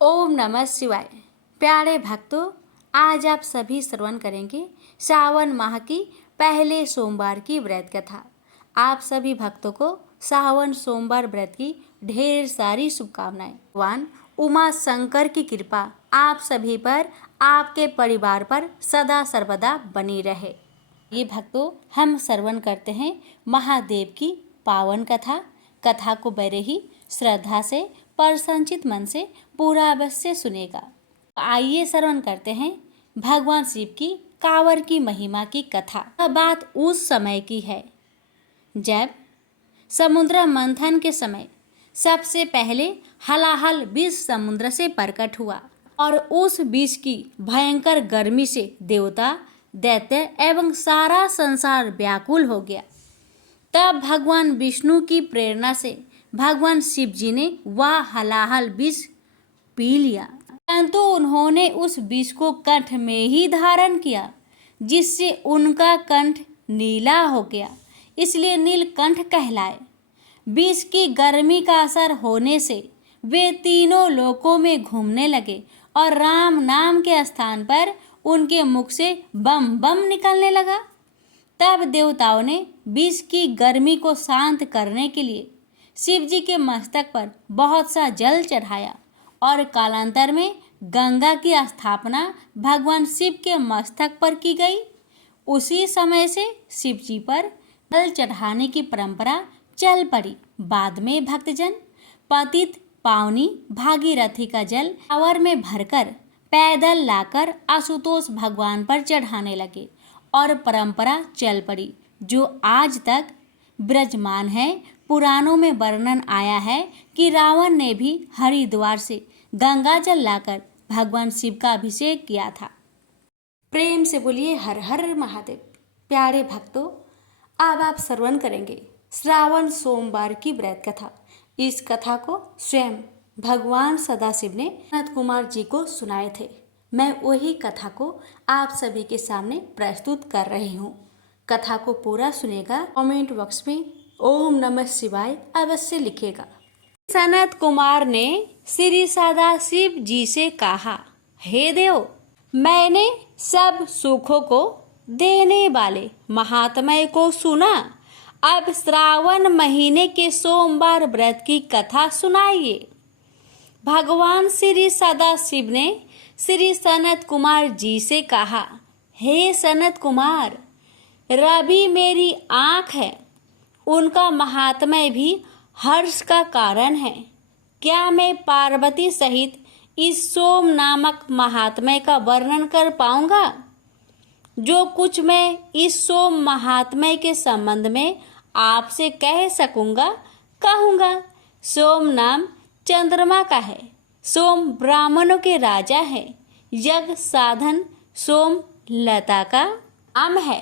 ओम नमः शिवाय। प्यारे भक्तों, आज आप सभी श्रवण करेंगे सावन माह की पहले सोमवार की व्रत कथा। आप सभी भक्तों को सावन सोमवार व्रत की ढेर सारी शुभकामनाएं। भगवान उमा शंकर की कृपा आप सभी पर, आपके परिवार पर सदा सर्वदा बनी रहे। ये भक्तों, हम श्रवण करते हैं महादेव की पावन कथा। कथा को बड़े ही श्रद्धा से, प्रसन्नचित मन से पूरा अवश्य सुनेगा। आइए श्रवण करते हैं भगवान शिव की कांवर की महिमा की कथा। यह बात उस समय की है जब समुद्र मंथन के समय सबसे पहले हलाहल विष समुद्र से प्रकट हुआ और उस विष की भयंकर गर्मी से देवता, दैत्य एवं सारा संसार व्याकुल हो गया। तब भगवान विष्णु की प्रेरणा से भगवान शिव जी ने वह हलाहल विष पी लिया, परंतु उन्होंने उस विष को कंठ में ही धारण किया, जिससे उनका कंठ नीला हो गया, इसलिए नीलकंठ कहलाए। विष की गर्मी का असर होने से वे तीनों लोकों में घूमने लगे और राम नाम के स्थान पर उनके मुख से बम बम निकलने लगा। तब देवताओं ने विष की गर्मी को शांत करने के लिए शिव जी के मस्तक पर बहुत सा जल चढ़ाया और कालांतर में गंगा की स्थापना भगवान शिव के मस्तक पर की गई। उसी समय से शिव जी पर जल चढ़ाने की परंपरा चल पड़ी। बाद में भक्तजन पतित पावनी भागीरथी का जल कांवर में भरकर पैदल लाकर आशुतोष भगवान पर चढ़ाने लगे और परंपरा चल पड़ी, जो आज तक विराजमान है। पुराणों में वर्णन आया है कि रावण ने भी हरिद्वार से गंगा जल लाकर भगवान शिव का अभिषेक किया था। प्रेम से बोलिए हर हर महादेव। प्यारे भक्तों, अब आप श्रवण करेंगे श्रावण सोमवार की व्रत कथा। इस कथा को स्वयं भगवान सदाशिव ने सनत कुमार जी को सुनाए थे। मैं वही कथा को आप सभी के सामने प्रस्तुत कर रही हूँ। कथा को पूरा सुनेगा, कमेंट बॉक्स में ओम नमः शिवाय अवश्य लिखेगा। सनत कुमार ने श्री सदाशिव जी से कहा, हे देव, मैंने सब सुखों को देने वाले महात्मा को सुना। अब श्रावण महीने के सोमवार व्रत की कथा सुनाइए। भगवान श्री सदाशिव ने श्री सनत कुमार जी से कहा, हे सनत कुमार, रवि मेरी आँख है, उनका महात्म्य भी हर्ष का कारण है। क्या मैं पार्वती सहित इस सोम नामक महात्म्य का वर्णन कर पाऊंगा? जो कुछ मैं इस सोम महात्म्य के संबंध में आपसे कह सकूंगा कहूंगा। सोम नाम चंद्रमा का है। सोम ब्राह्मणों के राजा है। यज्ञ साधन सोम लता का नाम है।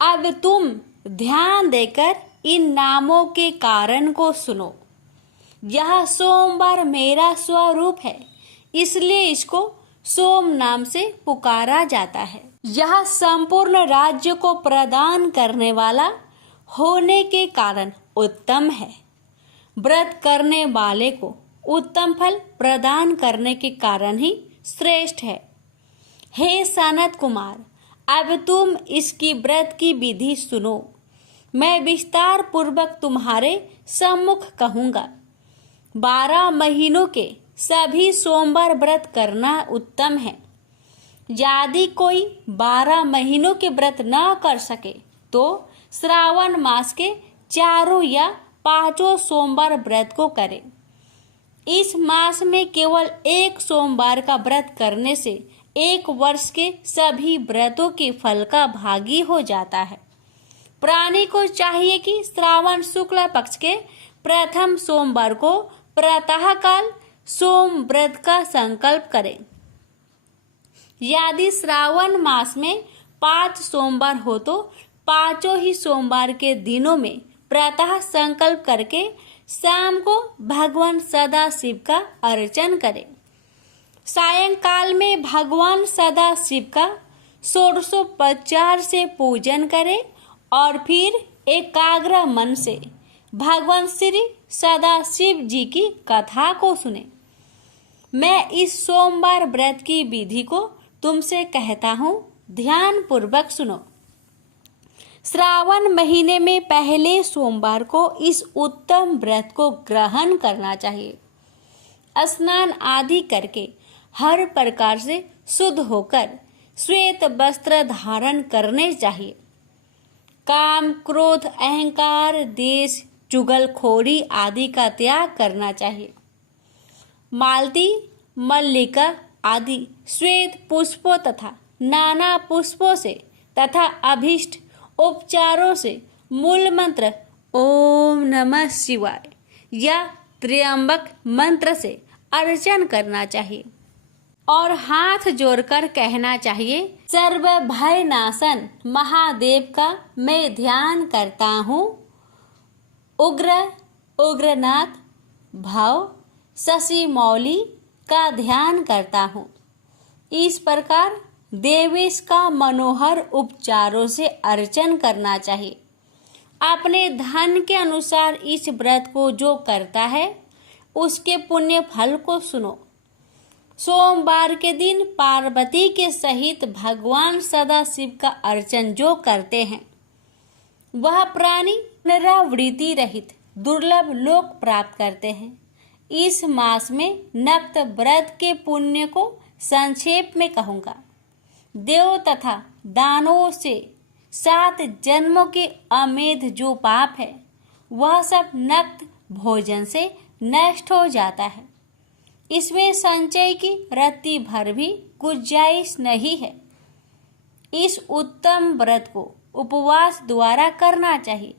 अब तुम ध्यान देकर इन नामों के कारण को सुनो। यह सोमवार मेरा स्वरूप है, इसलिए इसको सोम नाम से पुकारा जाता है। यह संपूर्ण राज्य को प्रदान करने वाला होने के कारण उत्तम है। व्रत करने वाले को उत्तम फल प्रदान करने के कारण ही श्रेष्ठ है। हे सनत कुमार, अब तुम इसकी व्रत की विधि सुनो। मैं विस्तार पूर्वक तुम्हारे सम्मुख कहूँगा। 12 महीनों के सभी सोमवार व्रत करना उत्तम है। यदि कोई 12 महीनों के व्रत न कर सके तो श्रावण मास के 4 या 5 सोमवार व्रत को करे। इस मास में केवल एक सोमवार का व्रत करने से 1 वर्ष के सभी व्रतों के फल का भागी हो जाता है। प्राणी को चाहिए कि श्रावण शुक्ल पक्ष के प्रथम सोमवार को प्रातःकाल सोम व्रत का संकल्प करे। यदि श्रावण मास में 5 सोमवार हो तो 5 ही सोमवार के दिनों में प्रातः संकल्प करके शाम को भगवान सदाशिव का अर्चन करें। सायंकाल में भगवान सदाशिव का षोडशोपचार से पूजन करें और फिर एकाग्र मन से भगवान श्री सदाशिव जी की कथा को सुने। मैं इस सोमवार व्रत की विधि को तुमसे कहता हूँ, ध्यान पूर्वक सुनो। श्रावण महीने में पहले सोमवार को इस उत्तम व्रत को ग्रहण करना चाहिए। स्नान आदि करके हर प्रकार से शुद्ध होकर श्वेत वस्त्र धारण करने चाहिए। काम, क्रोध, अहंकार, देश, चुगलखोरी आदि का त्याग करना चाहिए। मालती, मल्लिका आदि श्वेत पुष्पों तथा नाना पुष्पों से तथा अभीष्ट उपचारों से मूल मंत्र ओम नमः शिवाय या त्र्यंबक मंत्र से अर्चन करना चाहिए और हाथ जोड़कर कहना चाहिए, सर्व भय नाशन महादेव का मैं ध्यान करता हूँ। उग्र उग्रनाथ भव शशि मौली का ध्यान करता हूँ। इस प्रकार देवेश का मनोहर उपचारों से अर्चन करना चाहिए। अपने धन के अनुसार इस व्रत को जो करता है उसके पुण्य फल को सुनो। सोमवार के दिन पार्वती के सहित भगवान सदाशिव का अर्चन जो करते हैं वह प्राणी पुनरावृत्ति रहित दुर्लभ लोक प्राप्त करते हैं। इस मास में नक्त व्रत के पुण्य को संक्षेप में कहूँगा। देव तथा दानवों से 7 जन्मों के अमेध जो पाप है वह सब नक्त भोजन से नष्ट हो जाता है। इसमें संचय की रत्ती भर भी गुंजाइश नहीं है। इस उत्तम व्रत को उपवास द्वारा करना चाहिए।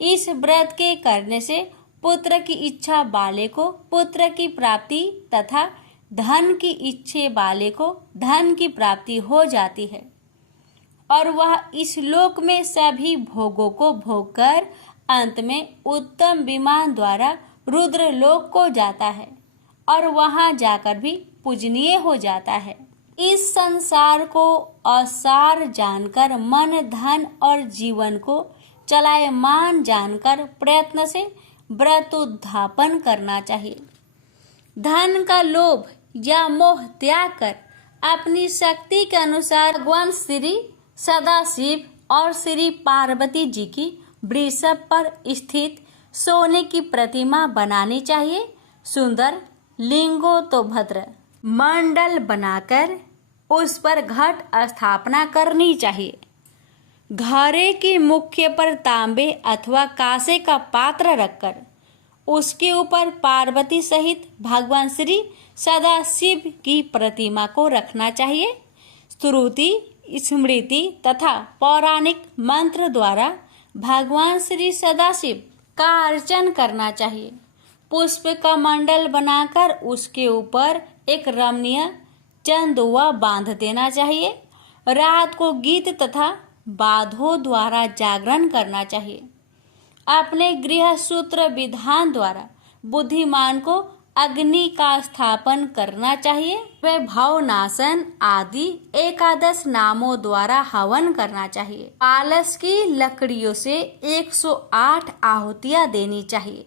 इस व्रत के करने से पुत्र की इच्छा वाले को पुत्र की प्राप्ति तथा धन की इच्छा वाले को धन की प्राप्ति हो जाती है और वह इस लोक में सभी भोगों को भोग कर अंत में उत्तम विमान द्वारा रुद्र लोक को जाता है और वहां जाकर भी पूजनीय हो जाता है। इस संसार को असार जानकर मन, धन और जीवन को चलायमान जानकर प्रयत्न से व्रतोद्धापन करना चाहिए। धन का लोभ या मोह त्याग कर अपनी शक्ति के अनुसार भगवान श्री सदाशिव और श्री पार्वती जी की वृषभ पर स्थित सोने की प्रतिमा बनानी चाहिए। सुंदर लिंगो तो भद्र मंडल बनाकर उस पर घट स्थापना करनी चाहिए। घड़े के मुख्य पर तांबे अथवा कांसे का पात्र रखकर उसके ऊपर पार्वती सहित भगवान श्री सदाशिव की प्रतिमा को रखना चाहिए। स्तुति, स्मृति तथा पौराणिक मंत्र द्वारा भगवान श्री सदाशिव का अर्चन करना चाहिए। पुष्प का मंडल बनाकर उसके ऊपर एक रमणीय चंदुआ बांध देना चाहिए। रात को गीत तथा बाधों द्वारा जागरण करना चाहिए। अपने गृह सूत्र विधान द्वारा बुद्धिमान को अग्नि का स्थापन करना चाहिए। वे भावनाशन आदि 11 नामों द्वारा हवन करना चाहिए। पालस की लकड़ियों से 108 आहुतियां देनी चाहिए।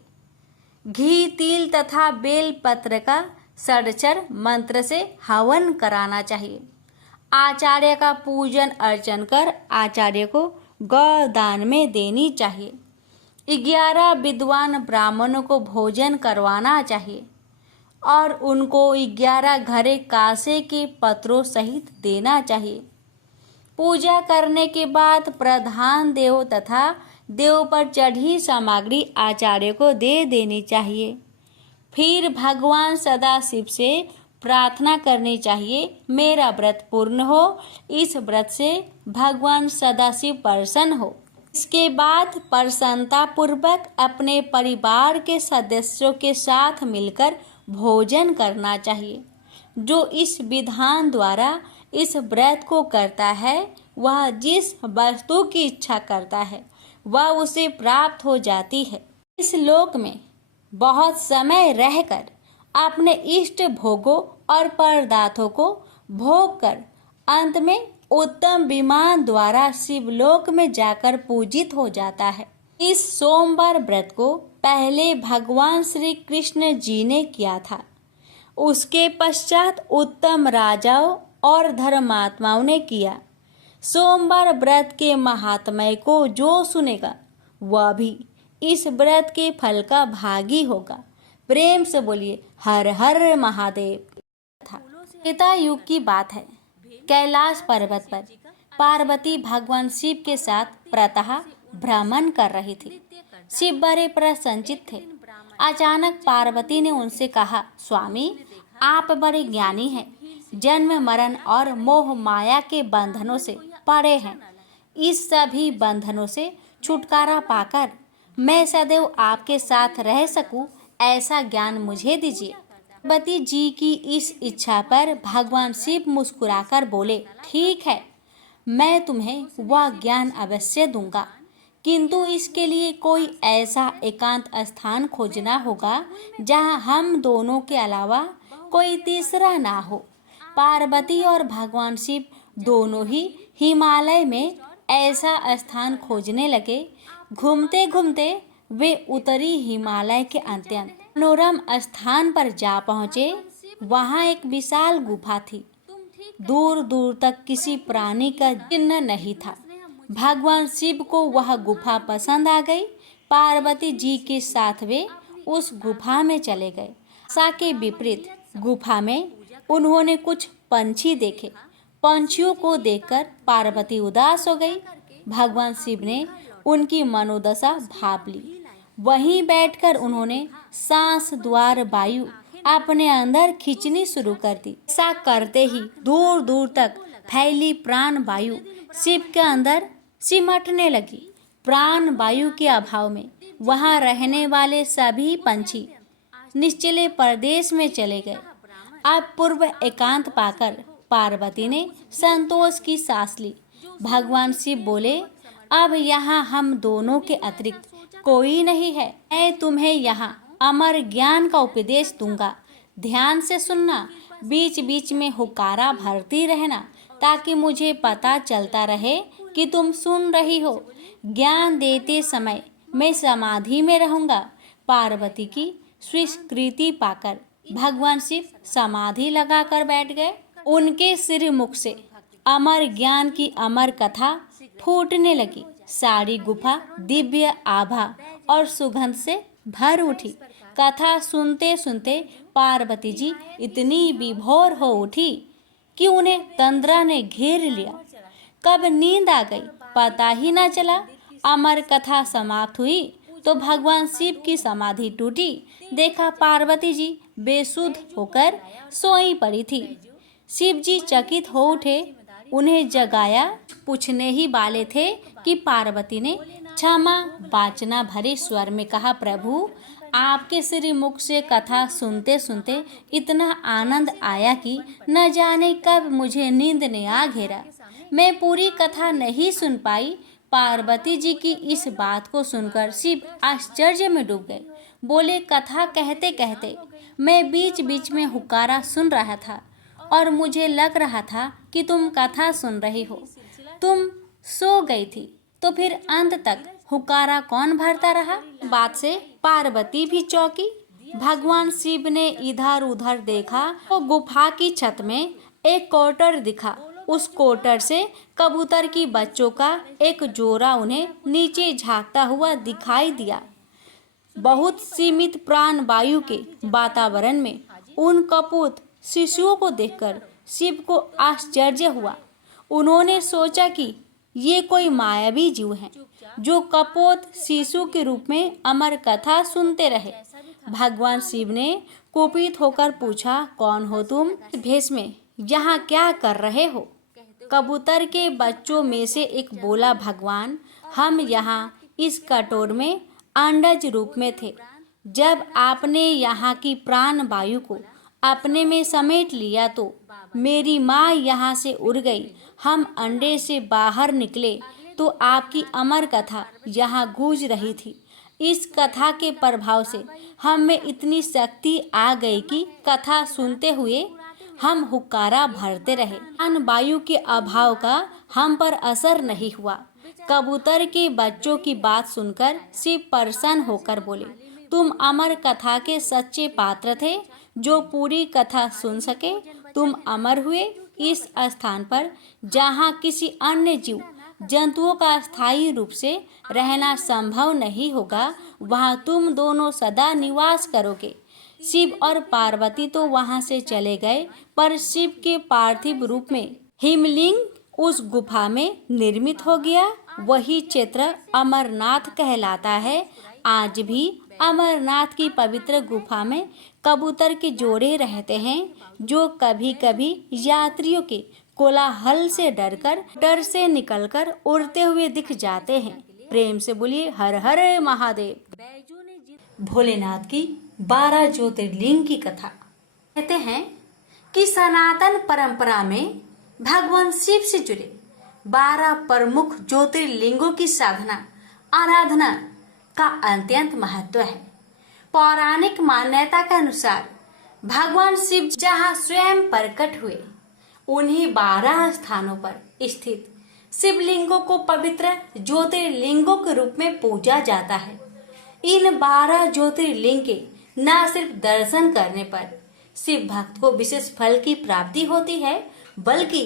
घी, तिल तथा बेल पत्र का षडक्षर मंत्र से हवन कराना चाहिए। आचार्य का पूजन अर्चन कर आचार्य को गौदान में देनी चाहिए। 11 विद्वान ब्राह्मणों को भोजन करवाना चाहिए और उनको 11 घड़े कांसे के पत्रों सहित देना चाहिए। पूजा करने के बाद प्रधान देव तथा देव पर चढ़ी सामग्री आचार्य को दे देनी चाहिए। फिर भगवान सदाशिव से प्रार्थना करनी चाहिए, मेरा व्रत पूर्ण हो। इस व्रत से भगवान सदाशिव प्रसन्न हो। इसके बाद प्रसन्नता पूर्वक अपने परिवार के सदस्यों के साथ मिलकर भोजन करना चाहिए। जो इस विधान द्वारा इस व्रत को करता है वह जिस वस्तु की इच्छा करता है वह उसे प्राप्त हो जाती है। इस लोक में बहुत समय रहकर अपने इष्ट भोगों और पदार्थों को भोग कर अंत में उत्तम विमान द्वारा शिवलोक में जाकर पूजित हो जाता है। इस सोमवार व्रत को पहले भगवान श्री कृष्ण जी ने किया था। उसके पश्चात उत्तम राजाओं और धर्मात्माओं ने किया। सोमवार व्रत के महात्म्य को जो सुनेगा वह भी इस व्रत के फल का भागी होगा। प्रेम से बोलिए हर हर महादेव। त्रेता युग की बात है। कैलाश पर्वत पर पार्वती भगवान शिव के साथ प्रातः भ्रमण कर रही थी। शिव बड़े प्रसन्नचित थे। अचानक पार्वती ने उनसे कहा, स्वामी आप बड़े ज्ञानी हैं, जन्म मरण और मोह माया के बंधनों से परे हैं। इस सभी बंधनों से छुटकारा पाकर मैं सदैव आपके साथ रह सकूं, ऐसा ज्ञान मुझे दीजिए। पार्वती जी की इस इच्छा पर भगवान शिव मुस्कुराकर बोले, ठीक है, मैं तुम्हें वह ज्ञान अवश्य दूंगा, किंतु इसके लिए कोई ऐसा एकांत स्थान खोजना होगा जहां हम दोनों के अलावा कोई तीसरा ना हो। पार्वती और भगवान शिव दोनों ही हिमालय में ऐसा स्थान खोजने लगे। घूमते घूमते वे उत्तरी हिमालय के अत्यंत मनोरम स्थान पर जा पहुँचे। वहाँ एक विशाल गुफा थी। दूर दूर तक किसी प्राणी का चिन्ह नहीं था। भगवान शिव को वह गुफा पसंद आ गई। पार्वती जी के साथ वे उस गुफा में चले गए। आशा के विपरीत गुफा में उन्होंने कुछ पंछी देखे। पंछियों को देखकर पार्वती उदास हो गई। भगवान शिव ने उनकी मनोदशा भाप ली। वहीं बैठकर उन्होंने सांस द्वार वायु अपने अंदर खींचनी शुरू कर दी। ऐसा करते ही दूर दूर तक फैली प्राण वायु शिव के अंदर सिमटने लगी। प्राण वायु के अभाव में वहां रहने वाले सभी पंछी निश्चले प्रदेश में चले गए। अब पूर्व एकांत पाकर पार्वती ने संतोष की सांस ली। भगवान शिव बोले, अब यहाँ हम दोनों के अतिरिक्त कोई नहीं है। मैं तुम्हें यहाँ अमर ज्ञान का उपदेश दूंगा। ध्यान से सुनना, बीच बीच में हुक्कारा भरती रहना, ताकि मुझे पता चलता रहे कि तुम सुन रही हो। ज्ञान देते समय मैं समाधि में रहूंगा। पार्वती की स्वीकृति पाकर भगवान शिव समाधि लगाकर बैठ गए। उनके सिर मुख से अमर ज्ञान की अमर कथा फूटने लगी। सारी गुफा दिव्य आभा और सुगंध से भर उठी। कथा सुनते सुनते पार्वती जी इतनी विभोर हो उठी कि उन्हें तंद्रा ने घेर लिया। कब नींद आ गई पता ही न चला। अमर कथा समाप्त हुई तो भगवान शिव की समाधि टूटी। देखा पार्वती जी बेसुध होकर सोई पड़ी थी। शिव जी चकित हो उठे, उन्हें जगाया। पूछने ही वाले थे कि पार्वती ने क्षमा वाचना भरे स्वर में कहा, प्रभु आपके श्री मुख से कथा सुनते सुनते इतना आनंद आया कि न जाने कब मुझे नींद ने आ घेरा। मैं पूरी कथा नहीं सुन पाई। पार्वती जी की इस बात को सुनकर शिव आश्चर्य में डूब गए। बोले, कथा कहते कहते मैं बीच बीच में हुक्कारा सुन रहा था और मुझे लग रहा था कि तुम कथा सुन रही हो। तुम सो गई थी तो फिर अंत तक हुक्कारा कौन भरता रहा? बात से पार्वती भी चौंकी। भगवान शिव ने इधर उधर देखा तो गुफा की छत में एक कोटर दिखा। उस कोटर से कबूतर की बच्चों का एक जोड़ा उन्हें नीचे झांकता हुआ दिखाई दिया। बहुत सीमित प्राण वायु के वातावरण में उन कपूत शिशुओं को देखकर शिव को आश्चर्य हुआ। उन्होंने सोचा कि ये कोई मायावी जीव हैं जो कपोत शिशु के रूप में अमर कथा सुनते रहे। भगवान शिव ने कुपित होकर पूछा, कौन हो तुम? भेष में यहाँ क्या कर रहे हो? कबूतर के बच्चों में से एक बोला, भगवान हम यहाँ इस कटोर में अंडज रूप में थे। जब आपने यहाँ की प्राण वायु को अपने में समेट लिया तो मेरी माँ यहाँ से उड़ गई। हम अंडे से बाहर निकले तो आपकी अमर कथा यहाँ गूंज रही थी। इस कथा के प्रभाव से हम में इतनी शक्ति आ गई कि कथा सुनते हुए हम हुक्कारा भरते रहे। प्राण वायु के अभाव का हम पर असर नहीं हुआ। कबूतर के बच्चों की बात सुनकर शिव प्रसन्न होकर बोले, तुम अमर कथा के सच्चे पात्र थे। जो पूरी कथा सुन सके। तुम अमर हुए इस स्थान पर जहाँ किसी अन्य जीव जंतुओं का स्थायी रूप से रहना संभव नहीं होगा, वहाँ तुम दोनों सदा निवास करोगे। शिव और पार्वती तो वहाँ से चले गए, पर शिव के पार्थिव रूप में हिमलिंग उस गुफा में निर्मित हो गया। वही क्षेत्र अमरनाथ कहलाता है। आज भी अमरनाथ की पवित्र गुफा में कबूतर के जोड़े रहते हैं, जो कभी कभी यात्रियों के कोलाहल से डर से निकलकर उड़ते हुए दिख जाते हैं। प्रेम से बोलिए हर हर महादेव। भोलेनाथ की 12 ज्योतिर्लिंग की कथा। कहते हैं कि सनातन परंपरा में भगवान शिव से जुड़े 12 प्रमुख ज्योतिर्लिंगों की साधना आराधना का अत्यंत महत्व है। पौराणिक मान्यता के अनुसार भगवान शिव जहाँ स्वयं प्रकट हुए, उन्हीं 12 स्थानों पर स्थित शिवलिंगों को पवित्र ज्योतिर्लिंगों के रूप में पूजा जाता है। इन 12 ज्योतिर्लिंग के न सिर्फ दर्शन करने पर शिव भक्त को विशेष फल की प्राप्ति होती है, बल्कि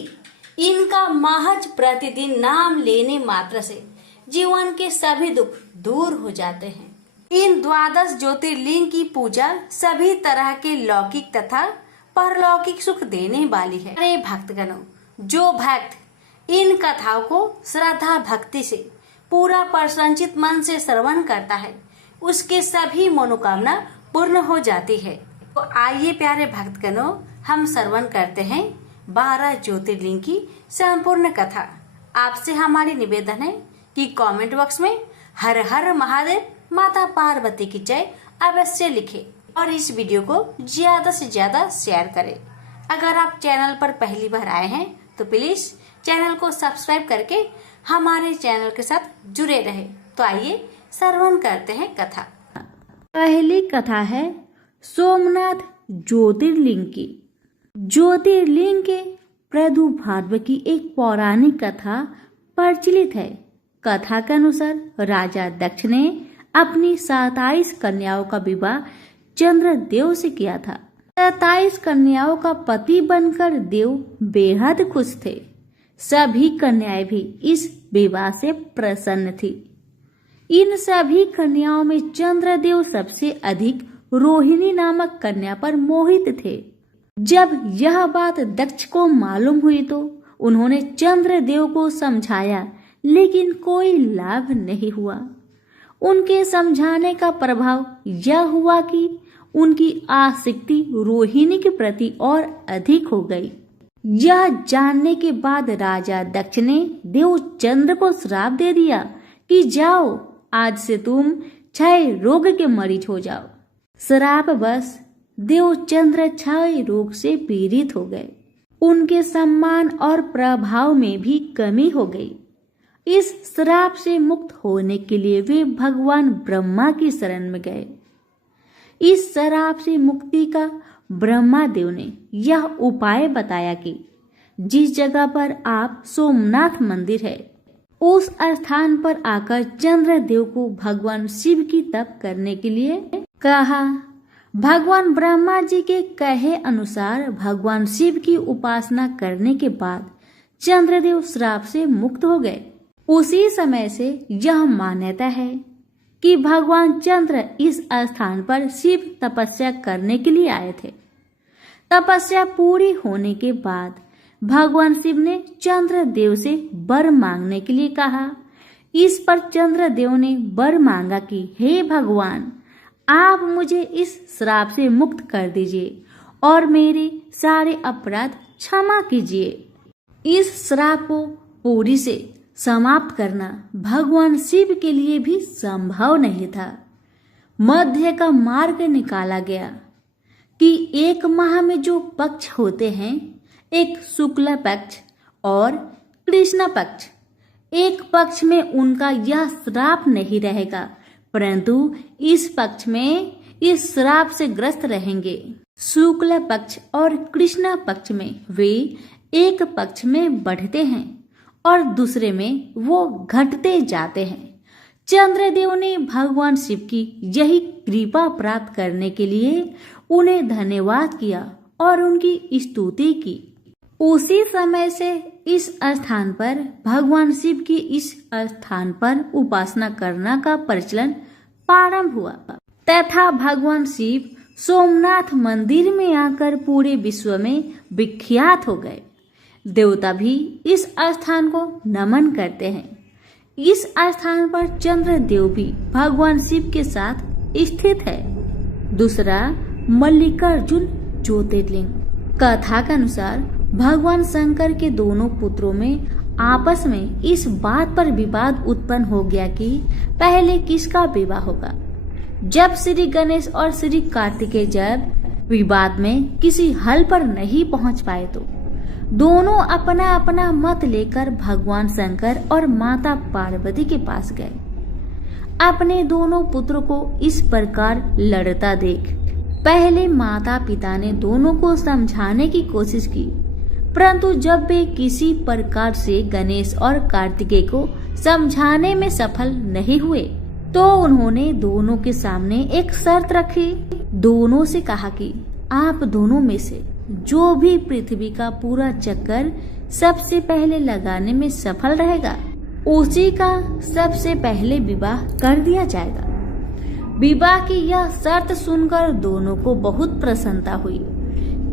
इनका महज प्रतिदिन नाम लेने मात्र से जीवन के सभी दुख दूर हो जाते हैं। इन 12 ज्योतिर्लिंग की पूजा सभी तरह के लौकिक तथा परलौकिक सुख देने वाली है। अरे भक्तगणों, जो भक्त इन कथाओं को श्रद्धा भक्ति से पूरा प्रसन्नचित मन से श्रवण करता है, उसके सभी मनोकामना पूर्ण हो जाती है। तो आइए प्यारे भक्तगणों, हम श्रवण करते हैं 12 ज्योतिर्लिंग की संपूर्ण कथा। आपसे हमारी निवेदन है कि कमेंट बॉक्स में हर हर महादेव माता पार्वती की जय अवश्य लिखें और इस वीडियो को ज्यादा से ज्यादा शेयर करें। अगर आप चैनल पर पहली बार आए हैं तो प्लीज चैनल को सब्सक्राइब करके हमारे चैनल के साथ जुड़े रहे। तो आइए श्रवण करते हैं कथा। पहली कथा है सोमनाथ ज्योतिर्लिंग की। ज्योतिर्लिंग के प्रादुर्भाव की एक पौराणिक कथा प्रचलित है। कथा के अनुसार राजा दक्ष ने अपनी 27 कन्याओं का विवाह चंद्रदेव से किया था। 27 कन्याओं का पति बनकर देव बेहद खुश थे। सभी कन्याएं भी इस विवाह से प्रसन्न थी। इन सभी कन्याओं में चंद्रदेव सबसे अधिक रोहिणी नामक कन्या पर मोहित थे। जब यह बात दक्ष को मालूम हुई तो उन्होंने चंद्रदेव को समझाया, लेकिन कोई लाभ नहीं हुआ। उनके समझाने का प्रभाव यह हुआ कि उनकी आसक्ति रोहिणी के प्रति और अधिक हो गई। यह जानने के बाद राजा दक्ष ने देव चंद्र को श्राप दे दिया कि जाओ, आज से तुम क्षय रोग के मरीज हो जाओ। श्रापवश देवचंद्र क्षय रोग से पीड़ित हो गए। उनके सम्मान और प्रभाव में भी कमी हो गई। इस श्राप से मुक्त होने के लिए वे भगवान ब्रह्मा की शरण में गए। इस श्राप से मुक्ति का ब्रह्मा देव ने यह उपाय बताया कि जिस जगह पर आप सोमनाथ मंदिर है, उस स्थान पर आकर चंद्रदेव को भगवान शिव की तप करने के लिए कहा। भगवान ब्रह्मा जी के कहे अनुसार भगवान शिव की उपासना करने के बाद चंद्रदेव श्राप से मुक्त हो गए। उसी समय से यह मान्यता है कि भगवान चंद्र इस स्थान पर शिव तपस्या करने के लिए आए थे। तपस्या पूरी होने के बाद भगवान शिव ने चंद्रदेव से वर मांगने के लिए कहा। इस पर चंद्रदेव ने वर मांगा कि हे भगवान, आप मुझे इस श्राप से मुक्त कर दीजिए और मेरे सारे अपराध क्षमा कीजिए। इस श्राप को पूरी से समाप्त करना भगवान शिव के लिए भी संभव नहीं था। मध्य का मार्ग निकाला गया कि एक माह में जो पक्ष होते हैं, एक शुक्ल पक्ष और कृष्ण पक्ष, एक पक्ष में उनका यह श्राप नहीं रहेगा, परंतु इस पक्ष में इस श्राप से ग्रस्त रहेंगे। शुक्ल पक्ष और कृष्ण पक्ष में वे एक पक्ष में बढ़ते हैं और दूसरे में वो घटते जाते हैं। चंद्रदेव ने भगवान शिव की यही कृपा प्राप्त करने के लिए उन्हें धन्यवाद किया और उनकी स्तुति की। उसी समय से इस स्थान पर भगवान शिव की इस स्थान पर उपासना करना का प्रचलन प्रारंभ हुआ तथा भगवान शिव सोमनाथ मंदिर में आकर पूरे विश्व में विख्यात हो गए। देवता भी इस स्थान को नमन करते हैं। इस स्थान पर चंद्रदेव भी भगवान शिव के साथ स्थित है। दूसरा, मल्लिकार्जुन ज्योतिर्लिंग। कथा के अनुसार भगवान शंकर के दोनों पुत्रों में आपस में इस बात पर विवाद उत्पन्न हो गया कि पहले किसका विवाह होगा। जब श्री गणेश और श्री कार्तिकेय जब विवाद में किसी हल पर नहीं पहुंच पाए तो दोनों अपना अपना मत लेकर भगवान शंकर और माता पार्वती के पास गए। अपने दोनों पुत्रों को इस प्रकार लड़ता देख पहले माता पिता ने दोनों को समझाने की कोशिश की, परंतु जब वे किसी प्रकार से गणेश और कार्तिकेय को समझाने में सफल नहीं हुए तो उन्होंने दोनों के सामने एक शर्त रखी। दोनों से कहा कि आप दोनों में से जो भी पृथ्वी का पूरा चक्कर सबसे पहले लगाने में सफल रहेगा उसी का सबसे पहले विवाह कर दिया जाएगा। विवाह की यह शर्त सुनकर दोनों को बहुत प्रसन्नता हुई।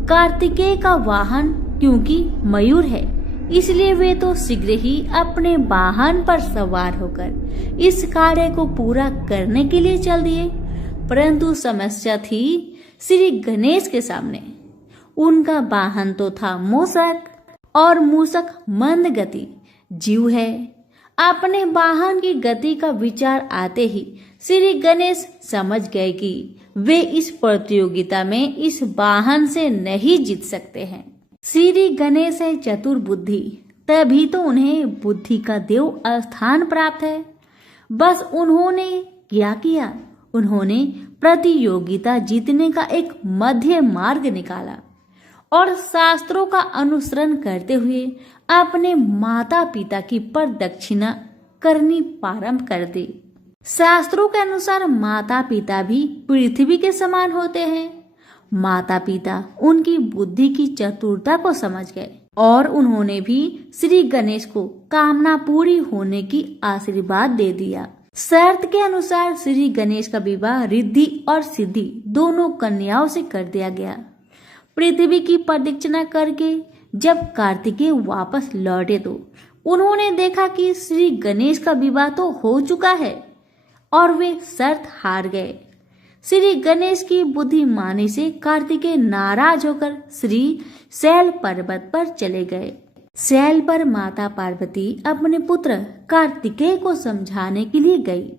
कार्तिकेय का वाहन क्योंकि मयूर है इसलिए वे तो शीघ्र ही अपने वाहन पर सवार होकर इस कार्य को पूरा करने के लिए चल दिए। परंतु समस्या थी श्री गणेश के सामने। उनका वाहन तो था मूषक और मूषक मंद गति जीव है। अपने वाहन की गति का विचार आते ही श्री गणेश समझ गए कि वे इस प्रतियोगिता में इस वाहन से नहीं जीत सकते हैं। श्री गणेश है चतुर बुद्धि, तभी तो उन्हें बुद्धि का देव स्थान प्राप्त है। बस उन्होंने क्या किया, उन्होंने प्रतियोगिता जीतने का एक मध्य मार्ग निकाला और शास्त्रों का अनुसरण करते हुए अपने माता पिता की प्रदक्षिणा करनी प्रारंभ कर दी। शास्त्रों के अनुसार माता पिता भी पृथ्वी के समान होते हैं। माता पिता उनकी बुद्धि की चतुरता को समझ गए और उन्होंने भी श्री गणेश को कामना पूरी होने की आशीर्वाद दे दिया। शर्त के अनुसार श्री गणेश का विवाह रिद्धि और सिद्धि दोनों कन्याओं से कर दिया गया। पृथ्वी की प्रदक्षिणा करके जब कार्तिकेय वापस लौटे तो उन्होंने देखा कि श्री गणेश का विवाह तो हो चुका है और वे शर्त हार गए। श्री गणेश की बुद्धिमानी से कार्तिकेय नाराज होकर श्री शैल पर्वत पर चले गए। शैल पर माता पार्वती अपने पुत्र कार्तिकेय को समझाने के लिए गई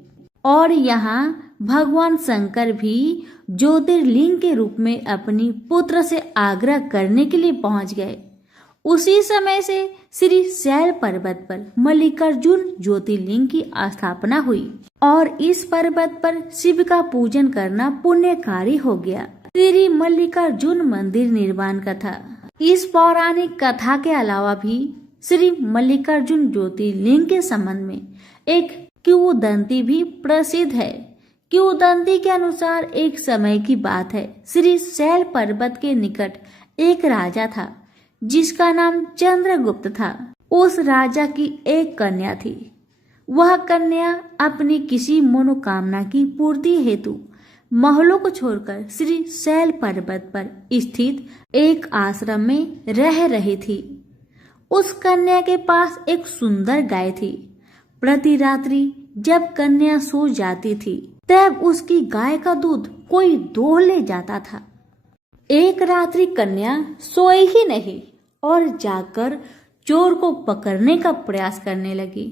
और यहाँ भगवान शंकर भी ज्योतिर्लिंग के रूप में अपनी पुत्र से आग्रह करने के लिए पहुंच गए। उसी समय से श्री शैल पर्वत पर मल्लिकार्जुन ज्योतिर्लिंग की स्थापना हुई और इस पर्वत पर शिव का पूजन करना पुण्यकारी हो गया। श्री मल्लिकार्जुन मंदिर निर्माण कथा। इस पौराणिक कथा के अलावा भी श्री मल्लिकार्जुन ज्योतिर्लिंग के संबंध में एक किंवदंती भी प्रसिद्ध है। किंवदंती के अनुसार एक समय की बात है, श्री शैल पर्वत के निकट एक राजा था जिसका नाम चंद्रगुप्त था। उस राजा की एक कन्या थी। वह कन्या अपनी किसी मनोकामना की पूर्ति हेतु महलों को छोड़कर श्री शैल पर्वत पर स्थित एक आश्रम में रह रही थी। उस कन्या के पास एक सुंदर गाय थी। प्रति रात्रि जब कन्या सो जाती थी तब उसकी गाय का दूध कोई दोह ले जाता था। एक रात्रि कन्या सोई ही नहीं और जाकर चोर को पकड़ने का प्रयास करने लगी।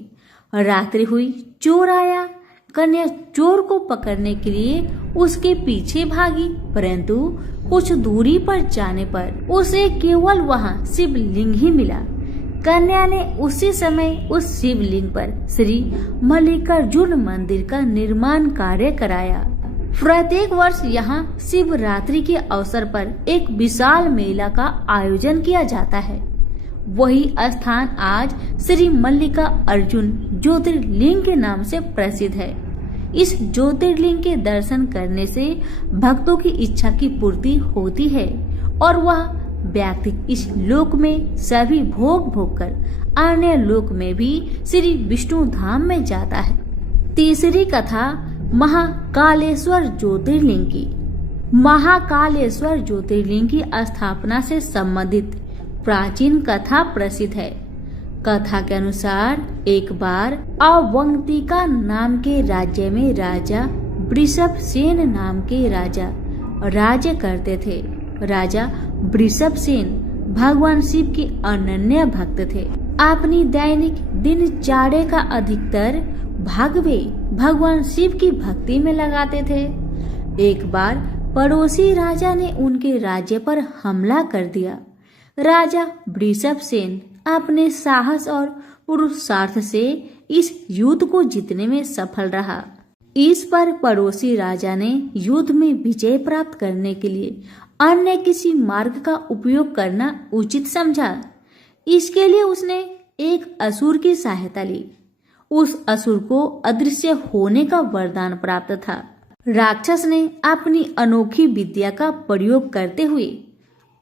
रात्रि हुई, चोर आया। कन्या चोर को पकड़ने के लिए उसके पीछे भागी, परंतु कुछ दूरी पर जाने पर उसे केवल वहां शिवलिंग ही मिला। कन्या ने उसी समय उस शिवलिंग पर श्री मल्लिकार्जुन मंदिर का निर्माण कार्य कराया। प्रत्येक वर्ष यहाँ शिवरात्रि के अवसर पर एक विशाल मेला का आयोजन किया जाता है। वही स्थान आज श्री मल्लिकार्जुन ज्योतिर्लिंग के नाम से प्रसिद्ध है। इस ज्योतिर्लिंग के दर्शन करने से भक्तों की इच्छा की पूर्ति होती है और वह व्यक्ति इस लोक में सभी भोग भोग कर अन्य लोक में भी श्री विष्णु धाम में जाता है। तीसरी कथा महाकालेश्वर ज्योतिर्लिंग की। महाकालेश्वर ज्योतिर्लिंग की स्थापना से संबंधित प्राचीन कथा प्रसिद्ध है। कथा के अनुसार एक बार अवंतिका नाम के राज्य में राजा वृषभ सेन नाम के राजा राज्य करते थे। राजा वृषभ सेन भगवान शिव के अनन्य भक्त थे। अपनी दैनिक दिनचर्या का अधिकतर भाग वे भगवान शिव की भक्ति में लगाते थे। एक बार पड़ोसी राजा ने उनके राज्य पर हमला कर दिया। राजा वृषभ सेन अपने साहस और पुरुषार्थ से इस युद्ध को जीतने में सफल रहा। इस पर पड़ोसी राजा ने युद्ध में विजय प्राप्त करने के लिए अन्य किसी मार्ग का उपयोग करना उचित समझा। इसके लिए उसने एक असुर की सहायता ली। उस असुर को अदृश्य होने का वरदान प्राप्त था। राक्षस ने अपनी अनोखी विद्या का प्रयोग करते हुए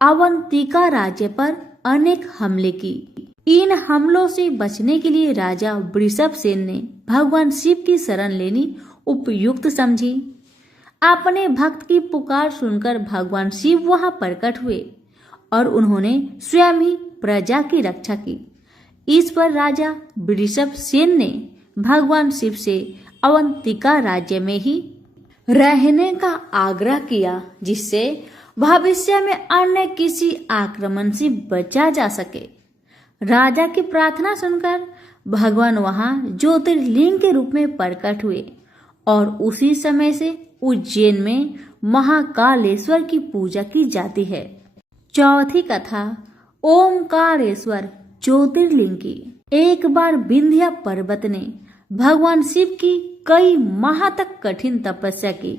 अवंतिका राज्य पर अनेक हमले की। इन हमलों से बचने के लिए राजा वृषभ सेन ने भगवान शिव की शरण लेनी उपयुक्त समझी। अपने भक्त की पुकार सुनकर भगवान शिव वहां प्रकट हुए और उन्होंने स्वयं ही प्रजा की रक्षा की। इस पर राजा वृषभ सेन ने भगवान शिव से अवंतिका राज्य में ही रहने का आग्रह किया, जिससे भविष्य में अन्य किसी आक्रमण से बचा जा सके। राजा की प्रार्थना सुनकर भगवान वहां ज्योतिर्लिंग के रूप में प्रकट हुए और उसी समय से उज्जैन में महाकालेश्वर की पूजा की जाती है। चौथी कथा ओमकारेश्वर ज्योतिर्लिंग की। एक बार विंध्य पर्वत ने भगवान शिव की कई माह तक कठिन तपस्या की।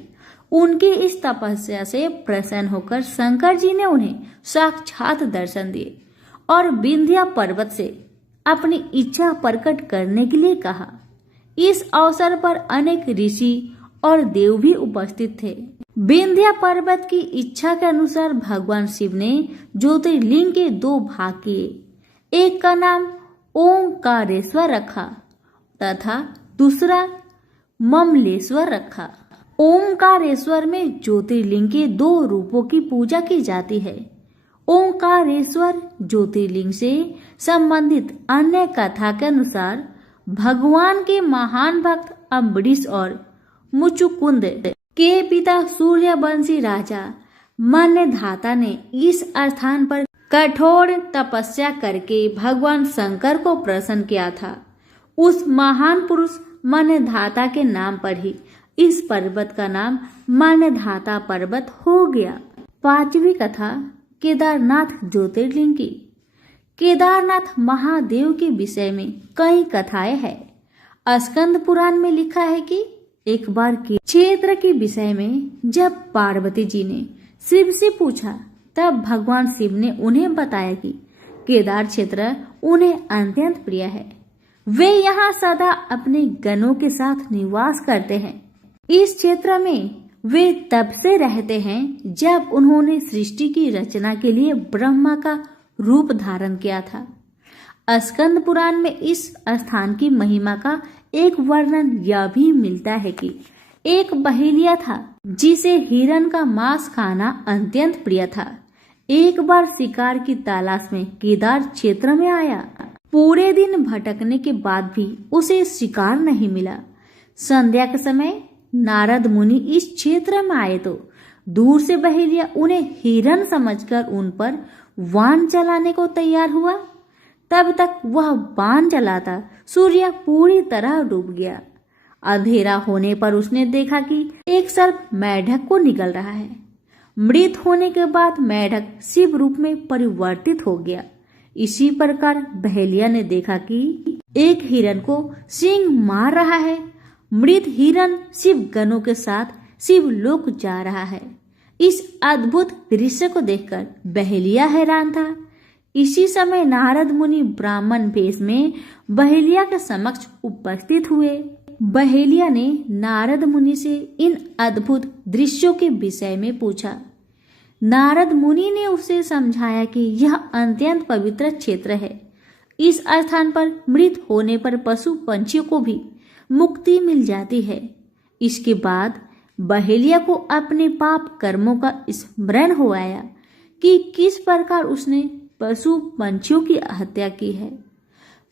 उनकी इस तपस्या से प्रसन्न होकर शंकर जी ने उन्हें साक्षात दर्शन दिए और विंध्य पर्वत से अपनी इच्छा प्रकट करने के लिए कहा। इस अवसर पर अनेक ऋषि और देव भी उपस्थित थे। विंध्य पर्वत की इच्छा के अनुसार भगवान शिव ने ज्योतिर्लिंग के दो भाग किए। एक का नाम ओंकारेश्वर रखा तथा दूसरा ममलेश्वर रखा। ओंकारेश्वर में ज्योतिर्लिंग के दो रूपों की पूजा की जाती है। ओंकारेश्वर ज्योतिर्लिंग से संबंधित अन्य कथा के अनुसार भगवान के महान भक्त अम्बरीश और मुचुकुंद के पिता सूर्यवंशी राजा मन्यधाता ने इस स्थान पर कठोर तपस्या करके भगवान शंकर को प्रसन्न किया था। उस महान पुरुष मन्यधाता के नाम पर ही इस पर्वत का नाम मन्यधाता पर्वत हो गया। पांचवी कथा केदारनाथ ज्योतिर्लिंग की। केदारनाथ महादेव के विषय में कई कथाएं हैं। स्कंद पुराण में लिखा है कि एक बार के क्षेत्र के विषय में जब पार्वती जी ने शिव से पूछा, तब भगवान शिव ने उन्हें बताया कि केदार क्षेत्र उन्हें अत्यंत प्रिय है। वे यहाँ सदा अपने गणों के साथ निवास करते हैं। इस क्षेत्र में वे तब से रहते हैं जब उन्होंने सृष्टि की रचना के लिए ब्रह्मा का रूप धारण किया था। स्कंद पुराण में इस स्थान की महिमा का एक वर्णन यह भी मिलता है कि एक बहेलिया था जिसे हिरण का मांस खाना अत्यंत प्रिय था। एक बार शिकार की तलाश में केदार क्षेत्र में आया। पूरे दिन भटकने के बाद भी उसे शिकार नहीं मिला। संध्या के समय नारद मुनि इस क्षेत्र में आए तो दूर से बहेलिया उन्हें हिरण समझकर उन पर वान चलाने को तैयार हुआ। तब तक वह बाण चलाता सूर्य पूरी तरह डूब गया। अंधेरा होने पर उसने देखा कि एक सर्प मेढक को निगल रहा है। मृत होने के बाद मेढक शिव रूप में परिवर्तित हो गया। इसी प्रकार बहेलिया ने देखा कि एक हिरण को सिंह मार रहा है। मृत हिरण शिव गणों के साथ शिवलोक जा रहा है। इस अद्भुत दृश्य को देखकर बहेलिया हैरान था। इसी समय नारद मुनि ब्राह्मण वेश में बहेलिया के समक्ष उपस्थित हुए। बहेलिया ने नारद मुनि से इन अद्भुत दृश्यों के विषय में पूछा। नारद मुनि ने उसे समझाया कि यह अत्यंत पवित्र क्षेत्र है। इस स्थान पर मृत होने पर पशु पंछियों को भी मुक्ति मिल जाती है। इसके बाद बहेलिया को अपने पाप कर्मों का स्मरण हो आया कि किस प्रकार उसने पशु पंछियों की हत्या की है।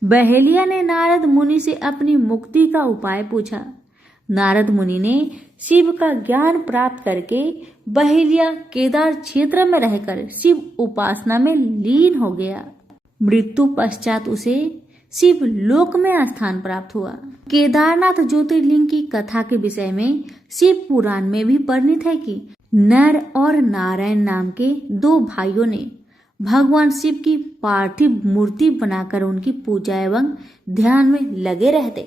बहेलिया ने नारद मुनि से अपनी मुक्ति का उपाय पूछा। नारद मुनि ने शिव का ज्ञान प्राप्त करके बहेलिया केदार क्षेत्र में रहकर शिव उपासना में लीन हो गया। मृत्यु पश्चात उसे शिव लोक में स्थान प्राप्त हुआ। केदारनाथ ज्योतिर्लिंग की कथा के विषय में शिव पुराण में भी वर्णित है कि नर और नारायण नाम के दो भाइयों ने भगवान शिव की पार्थिव मूर्ति बनाकर उनकी पूजा एवं ध्यान में लगे रहते।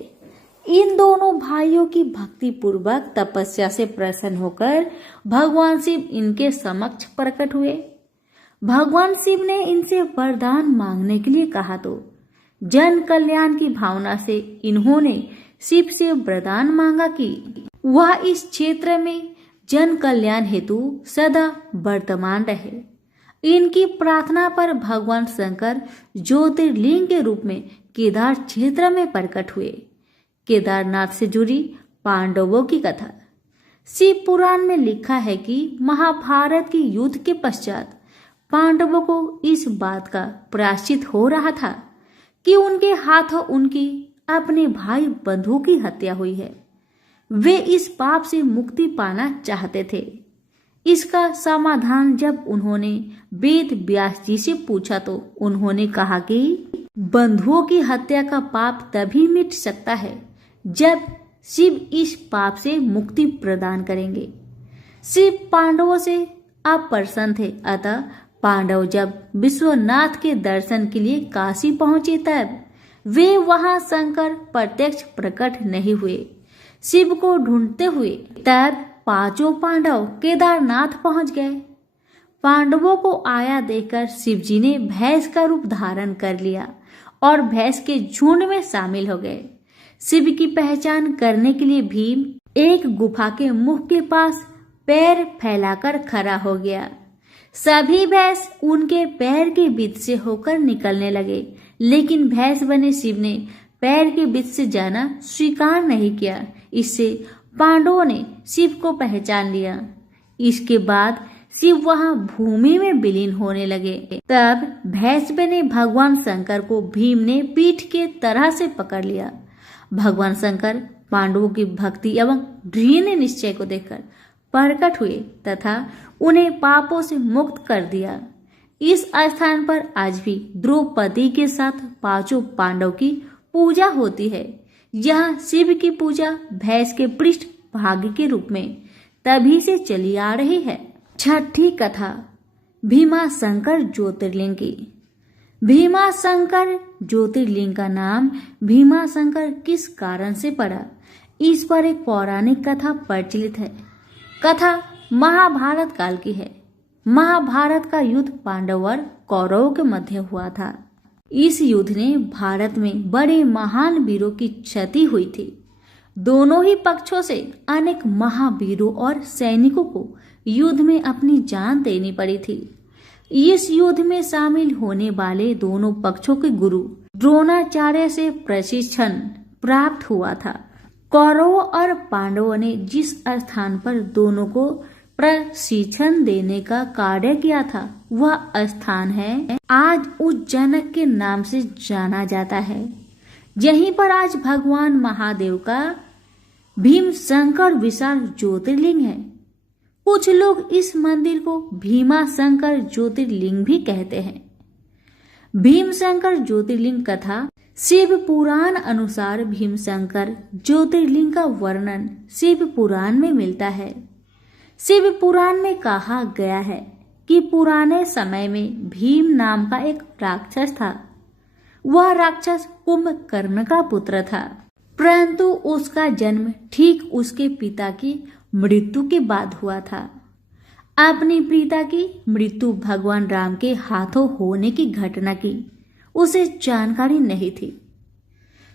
इन दोनों भाइयों की भक्ति पूर्वक तपस्या से प्रसन्न होकर भगवान शिव इनके समक्ष प्रकट हुए। भगवान शिव ने इनसे वरदान मांगने के लिए कहा तो जन कल्याण की भावना से इन्होंने शिव से वरदान मांगा कि वह इस क्षेत्र में जन कल्याण हेतु सदा वर्तमान रहे। इनकी प्रार्थना पर भगवान शंकर ज्योतिर्लिंग के रूप में केदार क्षेत्र में प्रकट हुए। केदारनाथ से जुड़ी पांडवों की कथा। शिव पुराण में लिखा है कि महाभारत के युद्ध के पश्चात पांडवों को इस बात का प्रायश्चित हो रहा था कि उनके हाथों उनकी अपने भाई बंधु की हत्या हुई है। वे इस पाप से मुक्ति पाना चाहते थे। इसका समाधान जब उन्होंने वेद व्यास जी से पूछा तो उन्होंने कहा कि बंधुओं की हत्या का पाप तभी मिट सकता है जब शिव इस पाप से मुक्ति प्रदान करेंगे। शिव पांडवों से अप्रसन्न थे, अतः पांडव जब विश्वनाथ के दर्शन के लिए काशी पहुंचे तब वे वहां शंकर प्रत्यक्ष प्रकट नहीं हुए। शिव को ढूंढते हुए तब पांचों पांडव केदारनाथ पहुंच गए। पांडवों को आया देखकर शिवजी ने भैंस का रूप धारण कर लिया और भैंस के झुंड में शामिल हो गए। शिव की पहचान करने के लिए भीम एक गुफा के मुख के पास पैर फैलाकर खड़ा हो गया। सभी भैंस उनके पैर के बीच से होकर निकलने लगे, लेकिन भैंस बने शिव ने पैर के बीच से जाना स्वीकार नहीं किया। इससे पांडवों ने शिव को पहचान लिया। इसके बाद शिव वहां भूमि में विलीन होने लगे। तब भैंस बने भगवान शंकर को भीम ने पीठ के तरह से पकड़ लिया। भगवान शंकर पांडवों की भक्ति एवं दृढ़ निश्चय को देखकर प्रकट हुए तथा उन्हें पापों से मुक्त कर दिया। इस स्थान पर आज भी द्रौपदी के साथ पांचों पांडव की पूजा होती है। यहाँ शिव की पूजा भैंस के पृष्ठ भाग के रूप में तभी से चली आ रही है। छठी कथा भीमाशंकर ज्योतिर्लिंग की। भीमाशंकर ज्योतिर्लिंग का नाम भीमाशंकर किस कारण से पड़ा, इस पर एक पौराणिक कथा प्रचलित है। कथा महाभारत काल की है। महाभारत का युद्ध पांडव और कौरवों के मध्य हुआ था। इस युद्ध ने भारत में बड़े महान वीरों की क्षति हुई थी। दोनों ही पक्षों से अनेक महावीरों और सैनिकों को युद्ध में अपनी जान देनी पड़ी थी। इस युद्ध में शामिल होने वाले दोनों पक्षों के गुरु द्रोणाचार्य से प्रशिक्षण प्राप्त हुआ था। कौरवों और पांडवों ने जिस स्थान पर दोनों को प्रशिक्षण देने का कार्य किया था वह स्थान है आज उज्जैनक के नाम से जाना जाता है। यहीं पर आज भगवान महादेव का भीमशंकर विशाल ज्योतिर्लिंग है। कुछ लोग इस मंदिर को भीमाशंकर ज्योतिर्लिंग भी कहते हैं। भीमशंकर ज्योतिर्लिंग कथा। शिव पुराण अनुसार भीमशंकर ज्योतिर्लिंग का वर्णन शिव पुराण में मिलता है। शिव पुराण में कहा गया है कि पुराने समय में भीम नाम का एक राक्षस था। वह राक्षस कुंभकर्ण का पुत्र था, परंतु उसका जन्म ठीक उसके पिता की मृत्यु के बाद हुआ था। अपने पिता की मृत्यु भगवान राम के हाथों होने की घटना की उसे जानकारी नहीं थी।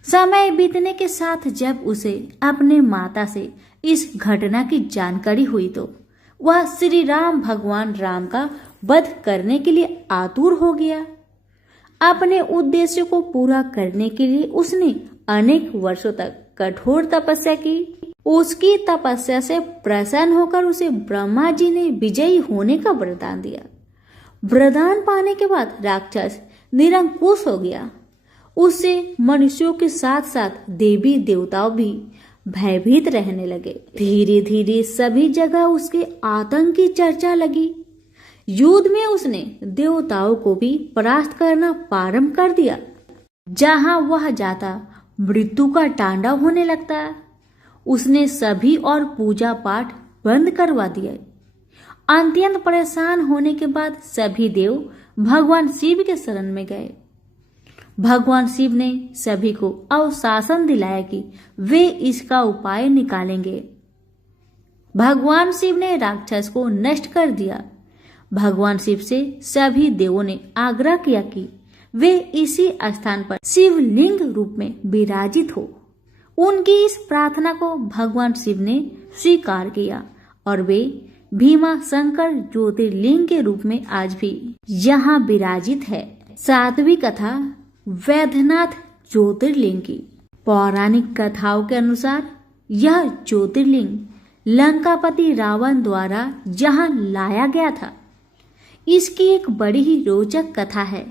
समय बीतने के साथ जब उसे अपने माता से इस घटना की जानकारी हुई तो वह श्री राम भगवान राम का वध करने के लिए आतुर हो गया। अपने उद्देश्य को पूरा करने के लिए उसने अनेक वर्षों तक कठोर तपस्या की। उसकी तपस्या से प्रसन्न होकर उसे ब्रह्मा जी ने विजयी होने का वरदान दिया। वरदान पाने के बाद राक्षस निरंकुश हो गया। उससे मनुष्यों के साथ साथ देवी देवताओं भी भयभीत रहने लगे। धीरे धीरे सभी जगह उसके आतंक की चर्चा लगी। युद्ध में उसने देवताओं को भी परास्त करना प्रारंभ कर दिया। जहां वह जाता मृत्यु का तांडव होने लगता। उसने सभी और पूजा पाठ बंद करवा दिया। अत्यंत परेशान होने के बाद सभी देव भगवान शिव के शरण में गए। भगवान शिव ने सभी को आश्वासन दिलाया कि वे इसका उपाय निकालेंगे। भगवान शिव ने राक्षस को नष्ट कर दिया। भगवान शिव से सभी देवों ने आग्रह किया कि वे इसी स्थान पर शिवलिंग रूप में विराजित हो। उनकी इस प्रार्थना को भगवान शिव ने स्वीकार किया और वे भीमा शंकर ज्योतिर्लिंग के रूप में आज भी यहाँ विराजित है। सातवीं कथा वैद्यनाथ ज्योतिर्लिंग की। पौराणिक कथाओं के अनुसार यह ज्योतिर्लिंग लंकापति रावण द्वारा यहाँ लाया गया था। इसकी एक बड़ी ही रोचक कथा है।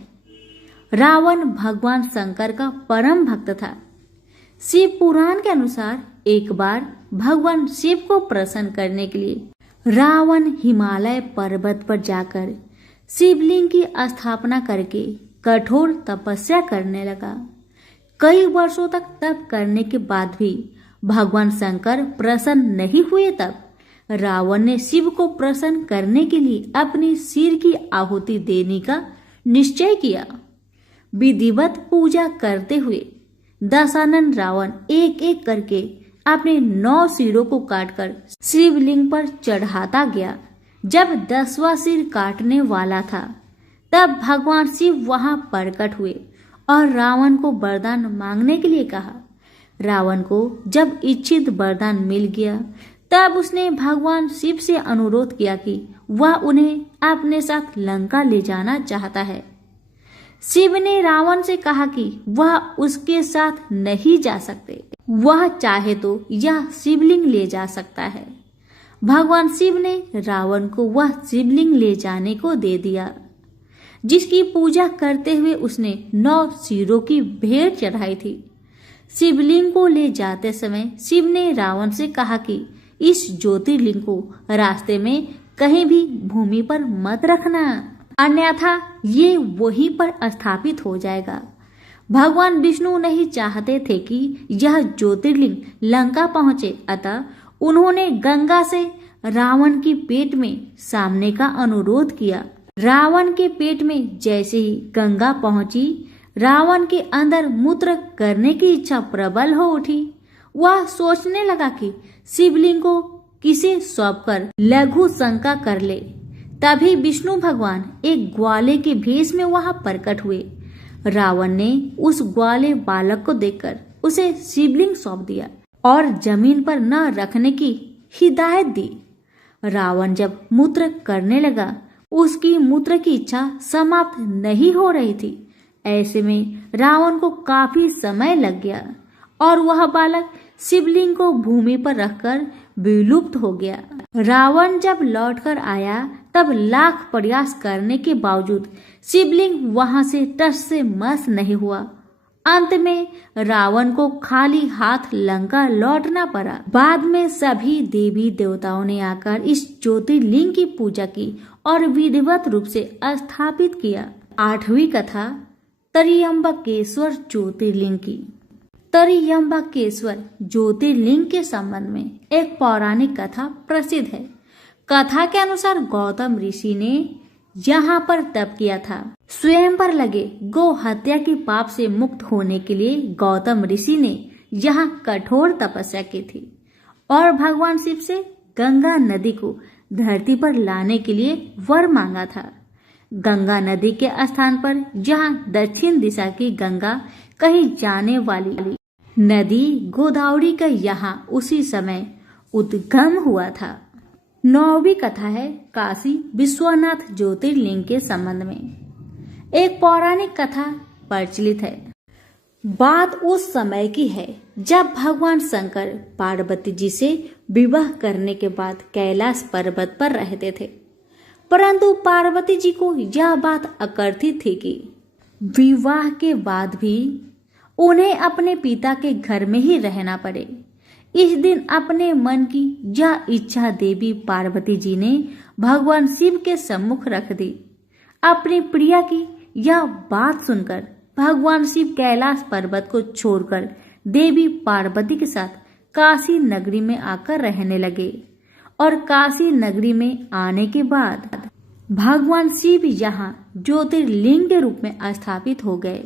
रावण भगवान शंकर का परम भक्त था। शिव पुराण के अनुसार एक बार भगवान शिव को प्रसन्न करने के लिए रावण हिमालय पर्वत पर जाकर शिवलिंग की स्थापना करके कठोर तपस्या करने लगा। कई वर्षों तक तप करने के बाद भी भगवान शंकर प्रसन्न नहीं हुए। तब रावण ने शिव को प्रसन्न करने के लिए अपनी सिर की आहुति देने का निश्चय किया। विधिवत पूजा करते हुए दशानन रावण एक एक करके अपने 9 सिरों को काटकर शिवलिंग पर चढ़ाता गया। जब 10वां सिर काटने वाला था तब भगवान शिव वहां प्रकट हुए और रावण को वरदान मांगने के लिए कहा। रावण को जब इच्छित वरदान मिल गया तब उसने भगवान शिव से अनुरोध किया कि वह उन्हें अपने साथ लंका ले जाना चाहता है। शिव ने रावण से कहा कि वह उसके साथ नहीं जा सकते। वह चाहे तो यह शिवलिंग ले जा सकता है। भगवान शिव ने रावण को वह शिवलिंग ले जाने को दे दिया, जिसकी पूजा करते हुए उसने 9 सिरों की भेंट चढ़ाई थी। शिवलिंग को ले जाते समय शिव ने रावण से कहा कि इस ज्योतिर्लिंग को रास्ते में कहीं भी भूमि पर मत रखना, अन्यथा ये वहीं पर स्थापित हो जाएगा। भगवान विष्णु नहीं चाहते थे कि यह ज्योतिर्लिंग लंका पहुंचे, अतः उन्होंने गंगा से रावण की पेट में सामने का अनुरोध किया। रावण के पेट में जैसे ही गंगा पहुंची, रावण के अंदर मूत्र करने की इच्छा प्रबल हो उठी। वह सोचने लगा कि शिवलिंग को किसे सौंपकर लघु शंका कर ले। तभी विष्णु भगवान एक ग्वाले के भेष में वहां प्रकट हुए। रावण ने उस ग्वाले बालक को देखकर उसे शिवलिंग सौंप दिया और जमीन पर न रखने की हिदायत दी। रावण जब मूत्र करने लगा, उसकी मूत्र की इच्छा समाप्त नहीं हो रही थी। ऐसे में रावण को काफी समय लग गया और वह बालक शिवलिंग को भूमि पर रखकर विलुप्त हो गया। रावण जब लौटकर आया तब लाख प्रयास करने के बावजूद शिवलिंग वहां से टस से मस नहीं हुआ। अंत में रावण को खाली हाथ लंका लौटना पड़ा। बाद में सभी देवी देवताओं ने आकर इस ज्योतिर्लिंग की पूजा की और विधिवत रूप से स्थापित किया। 8वीं कथा त्र्यंबकेश्वर ज्योतिर्लिंग की। त्र्यंबकेश्वर ज्योतिर्लिंग के संबंध में एक पौराणिक कथा प्रसिद्ध है। कथा के अनुसार गौतम ऋषि ने यहाँ पर तप किया था। स्वयं पर लगे गौ हत्या के पाप से मुक्त होने के लिए गौतम ऋषि ने यहाँ कठोर तपस्या की थी और भगवान शिव से गंगा नदी को धरती पर लाने के लिए वर मांगा था। गंगा नदी के स्थान पर जहाँ दक्षिण दिशा की गंगा कहीं जाने वाली नदी गोदावरी का यहाँ उसी समय उद्गम हुआ था। 9वीं कथा है काशी विश्वनाथ ज्योतिर्लिंग के संबंध में। एक पौराणिक कथा प्रचलित है। बात उस समय की है जब भगवान शंकर पार्वती जी से विवाह करने के बाद कैलाश पर्वत पर रहते थे, परंतु पार्वती जी को यह बात अकर्ती थी कि विवाह के बाद भी उन्हें अपने पिता के घर में ही रहना पड़े। इस दिन अपने मन की यह इच्छा देवी पार्वती जी ने भगवान शिव के सम्मुख रख दी। अपनी प्रिया की यह बात सुनकर भगवान शिव कैलाश पर्वत को छोड़कर देवी पार्वती के साथ काशी नगरी में आकर रहने लगे और काशी नगरी में आने के बाद भगवान शिव यहाँ ज्योतिर्लिंग के रूप में स्थापित हो गए।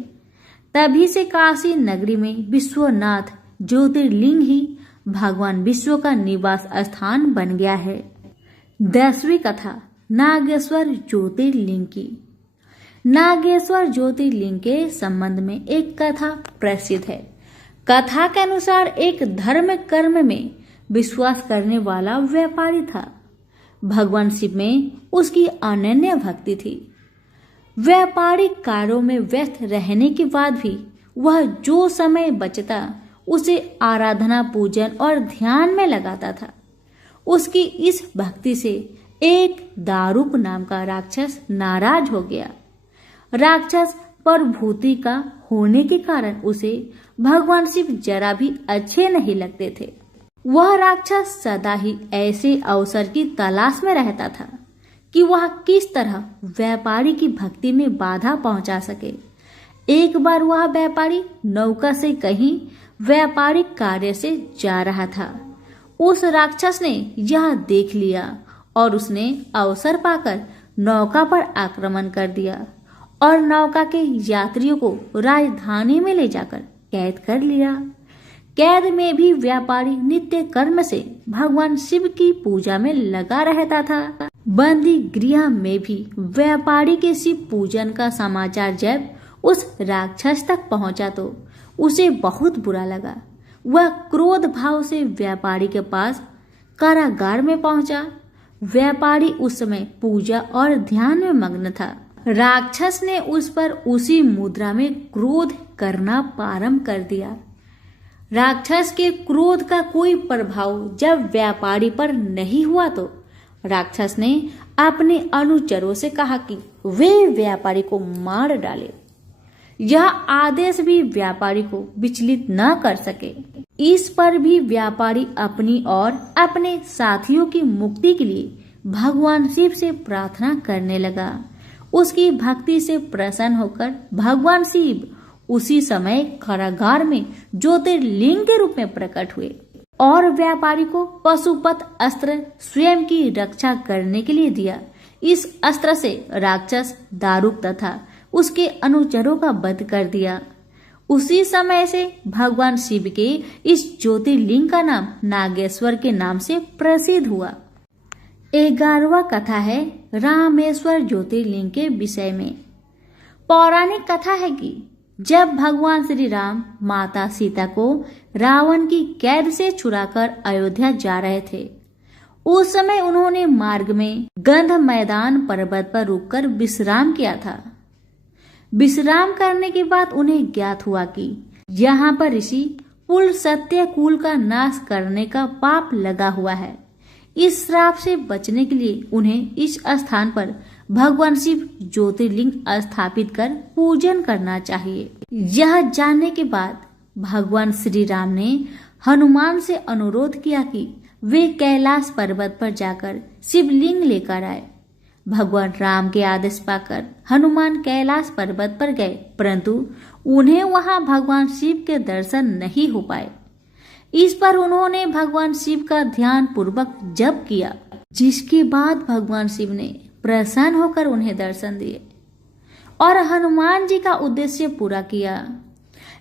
तभी से काशी नगरी में विश्वनाथ ज्योतिर्लिंग ही भगवान विश्व का निवास स्थान बन गया है। 10वीं कथा नागेश्वर ज्योतिर्लिंग की। नागेश्वर ज्योतिर्लिंग के संबंध में एक कथा प्रसिद्ध है। कथा के अनुसार एक धर्म कर्म में विश्वास करने वाला व्यापारी था। भगवान शिव में उसकी अनन्य भक्ति थी। व्यापारिक कार्यों में व्यस्त रहने के बाद भी वह जो समय बचता उसे आराधना, पूजन और ध्यान में लगाता था। उसकी इस भक्ति से एक दारूक नाम का राक्षस नाराज हो गया। राक्षस परभूति का होने के कारण उसे भगवान शिव जरा भी अच्छे नहीं लगते थे। वह राक्षस सदा ही ऐसे अवसर की तलाश में रहता था कि वह किस तरह व्यापारी की भक्ति में बाधा पहुंचा सके। एक बार वह व्यापारी नौका से कहीं व्यापारिक कार्य से जा रहा था। उस राक्षस ने यह देख लिया और उसने अवसर पाकर नौका पर आक्रमण कर दिया और नौका के यात्रियों को राजधानी में ले जाकर कैद कर लिया। कैद में भी व्यापारी नित्य कर्म से भगवान शिव की पूजा में लगा रहता था। बंदी गृह में भी व्यापारी के शिव पूजन का समाचार जब उस राक्षस तक पहुंचा तो उसे बहुत बुरा लगा। वह क्रोध भाव से व्यापारी के पास कारागार में पहुंचा। व्यापारी उस समय पूजा और ध्यान में मग्न था। राक्षस ने उस पर उसी मुद्रा में क्रोध करना प्रारंभ कर दिया। राक्षस के क्रोध का कोई प्रभाव जब व्यापारी पर नहीं हुआ तो राक्षस ने अपने अनुचरों से कहा कि वे व्यापारी को मार डाले। यह आदेश भी व्यापारी को विचलित न कर सके। इस पर भी व्यापारी अपनी और अपने साथियों की मुक्ति के लिए भगवान शिव से प्रार्थना करने लगा। उसकी भक्ति से प्रसन्न होकर भगवान शिव उसी समय कारागार में ज्योतिर्लिंग के रूप में प्रकट हुए और व्यापारी को पशुपत अस्त्र स्वयं की रक्षा करने के लिए दिया। इस अस्त्र से राक्षस दारुक तथा उसके अनुचरों का वध कर दिया। उसी समय से भगवान शिव के इस ज्योतिर्लिंग का नाम नागेश्वर के नाम से प्रसिद्ध हुआ। 11वां कथा है रामेश्वर ज्योतिर्लिंग के विषय में। पौराणिक कथा है कि जब भगवान श्री राम माता सीता को रावण की कैद से छुड़ाकर अयोध्या जा रहे थे, उस समय उन्होंने मार्ग में गंध मैदान पर्वत पर रुककर विश्राम किया था। विश्राम करने के बाद उन्हें ज्ञात हुआ कि यहाँ पर ऋषि कुल सत्य कुल का नाश करने का पाप लगा हुआ है। इस श्राप से बचने के लिए उन्हें इस स्थान पर भगवान शिव ज्योतिर्लिंग स्थापित कर पूजन करना चाहिए। यह जानने के बाद भगवान श्री राम ने हनुमान से अनुरोध किया कि वे कैलाश पर्वत पर जाकर शिवलिंग लेकर आए। भगवान राम के आदेश पाकर हनुमान कैलाश पर्वत पर गए, परंतु उन्हें वहां भगवान शिव के दर्शन नहीं हो पाए। इस पर उन्होंने भगवान शिव का ध्यान पूर्वक जप किया, जिसके बाद भगवान शिव ने प्रसन्न होकर उन्हें दर्शन दिए और हनुमान जी का उद्देश्य पूरा किया।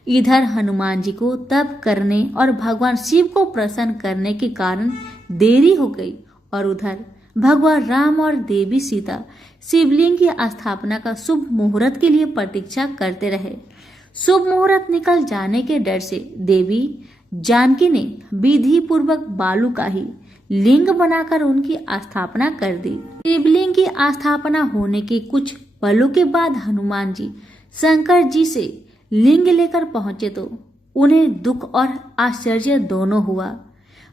इधर हनुमान जी को तप करने और भगवान शिव को प्रसन्न करने के कारण देरी हो गई और उधर भगवान राम और देवी सीता शिवलिंग की स्थापना का शुभ मुहूर्त के लिए प्रतीक्षा करते रहे। शुभ मुहूर्त निकल जाने के डर से देवी जानकी ने विधि पूर्वक बालू का ही लिंग बनाकर उनकी स्थापना कर दी। शिवलिंग की स्थापना होने के कुछ पलों के बाद हनुमान जी शंकर जी से लिंग लेकर पहुंचे तो उन्हें दुख और आश्चर्य दोनों हुआ।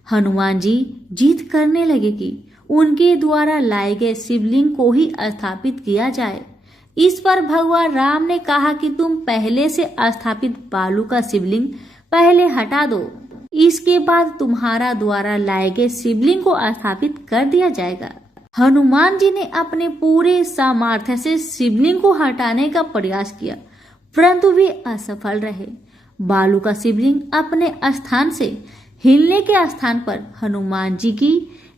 हनुमान जी जिद करने लगे कि उनके द्वारा लाए गए शिवलिंग को ही स्थापित किया जाए। इस पर भगवान राम ने कहा कि तुम पहले से स्थापित बालू का शिवलिंग पहले हटा दो, इसके बाद तुम्हारा द्वारा लाए गए शिवलिंग को स्थापित कर दिया जाएगा। हनुमान जी ने अपने पूरे सामर्थ्य से शिवलिंग को हटाने का प्रयास किया, परंतु वे असफल रहे। बालू का शिवलिंग अपने स्थान से हिलने के स्थान पर हनुमान जी की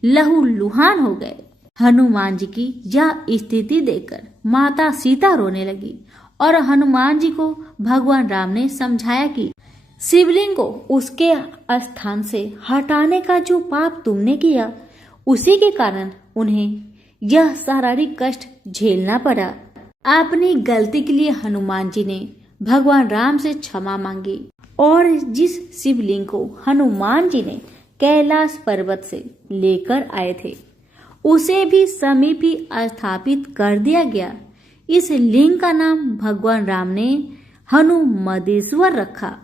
लहूलुहान हो गए। हनुमान जी की यह स्थिति देखकर माता सीता रोने लगी और हनुमान जी को भगवान राम ने समझाया कि शिवलिंग को उसके स्थान से हटाने का जो पाप तुमने किया, उसी के कारण उन्हें यह शारीरिक कष्ट झेलना पड़ा। अपनी गलती के लिए हनुमान जी ने भगवान राम से क्षमा मांगी और जिस शिवलिंग को हनुमान जी ने कैलाश पर्वत से लेकर आए थे, उसे भी समीप ही स्थापित कर दिया गया। इस लिंग का नाम भगवान राम ने हनुमदेश्वर रखा।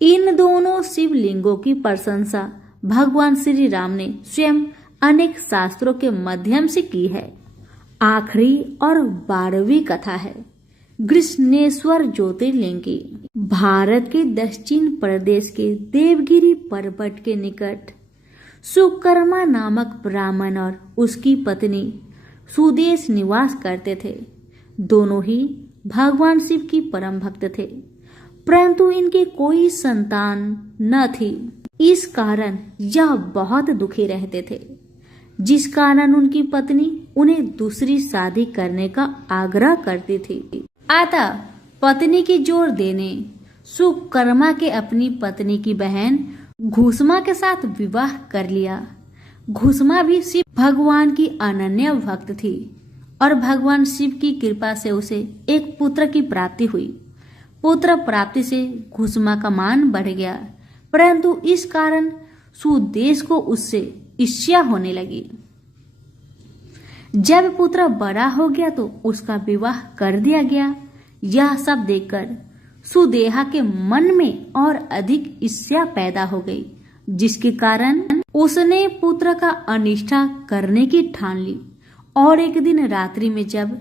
इन दोनों शिवलिंगों की प्रशंसा भगवान श्री राम ने स्वयं अनेक शास्त्रों के माध्यम से की है। आखिरी और 12वीं कथा है कृष्णेश्वर ज्योतिर्लिंग की। भारत के दक्षिण प्रदेश के देवगिरी पर्वत के निकट सुकर्मा नामक ब्राह्मण और उसकी पत्नी सुदेश निवास करते थे। दोनों ही भगवान शिव की परम भक्त थे, परंतु इनके कोई संतान न थी। इस कारण यह बहुत दुखी रहते थे, जिस कारण उनकी पत्नी उन्हें दूसरी शादी करने का आग्रह करती थी। अतः पत्नी की जोर देने सुकर्मा के अपनी पत्नी की बहन घुसमा के साथ विवाह कर लिया। घुसमा भी शिव भगवान की अनन्य भक्त थी और भगवान शिव की कृपा से उसे एक पुत्र की प्राप्ति हुई। पुत्र प्राप्ति से घुसमा का मान बढ़ गया, परंतु इस कारण सुदेश को उससे ईर्ष्या होने लगी। जब पुत्र बड़ा हो गया तो उसका विवाह कर दिया गया। यह सब देखकर सुदेहा के मन में और अधिक ईर्ष्या पैदा हो गई, जिसके कारण उसने पुत्र का अनिष्टा करने की ठान ली। और एक दिन रात्रि में जब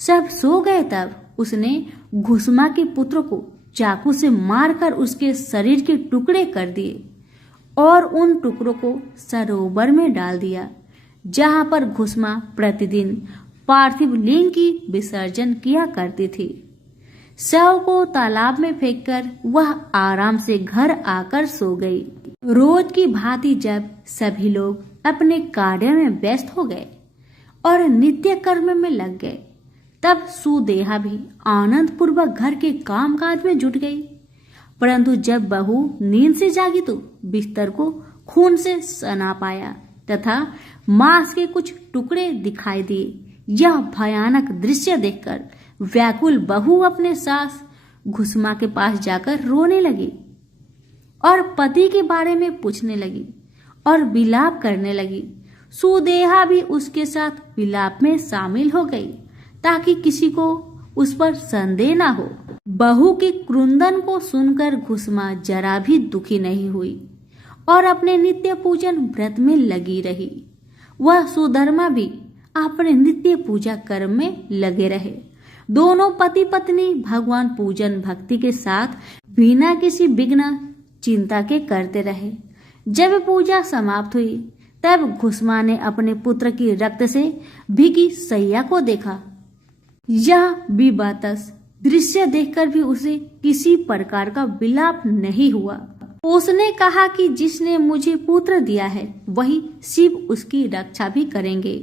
सब सो गए तब उसने घुसमा के पुत्र को चाकू से मारकर उसके शरीर के टुकड़े कर दिए और उन टुकड़ों को सरोवर में डाल दिया, जहां पर घुसमा प्रतिदिन पार्थिव लिंग की विसर्जन किया करती थी। शव को तालाब में फेंककर वह आराम से घर आकर सो गई। रोज की भांति जब सभी लोग अपने कार्य में व्यस्त हो गए और नित्य कर्म में लग गए, तब सुदेहा भी आनंद पूर्वक घर के कामकाज में जुट गई। परंतु जब बहू नींद से जागी तो बिस्तर को खून से सना पाया तथा मांस के कुछ टुकड़े दिखाई दिए। यह भयानक दृश्य देखकर व्याकुल बहू अपने सास घुसमा के पास जाकर रोने लगी और पति के बारे में पूछने लगी और विलाप करने लगी। सुदेहा भी उसके साथ विलाप में शामिल हो गई ताकि किसी को उस पर संदेह न हो। बहू के क्रुंदन को सुनकर घुसमा जरा भी दुखी नहीं हुई और अपने नित्य पूजन व्रत में लगी रही। वह सुधर्मा भी अपने नित्य पूजा कर्म में लगे रहे। दोनों पति पत्नी भगवान पूजन भक्ति के साथ बिना किसी विघ्न चिंता के करते रहे। जब पूजा समाप्त हुई तब घुसमा ने अपने पुत्र की रक्त से भीगी सैया को देखा। यह विवातस दृश्य देखकर भी उसे किसी प्रकार का विलाप नहीं हुआ। उसने कहा कि जिसने मुझे पुत्र दिया है वही शिव उसकी रक्षा भी करेंगे।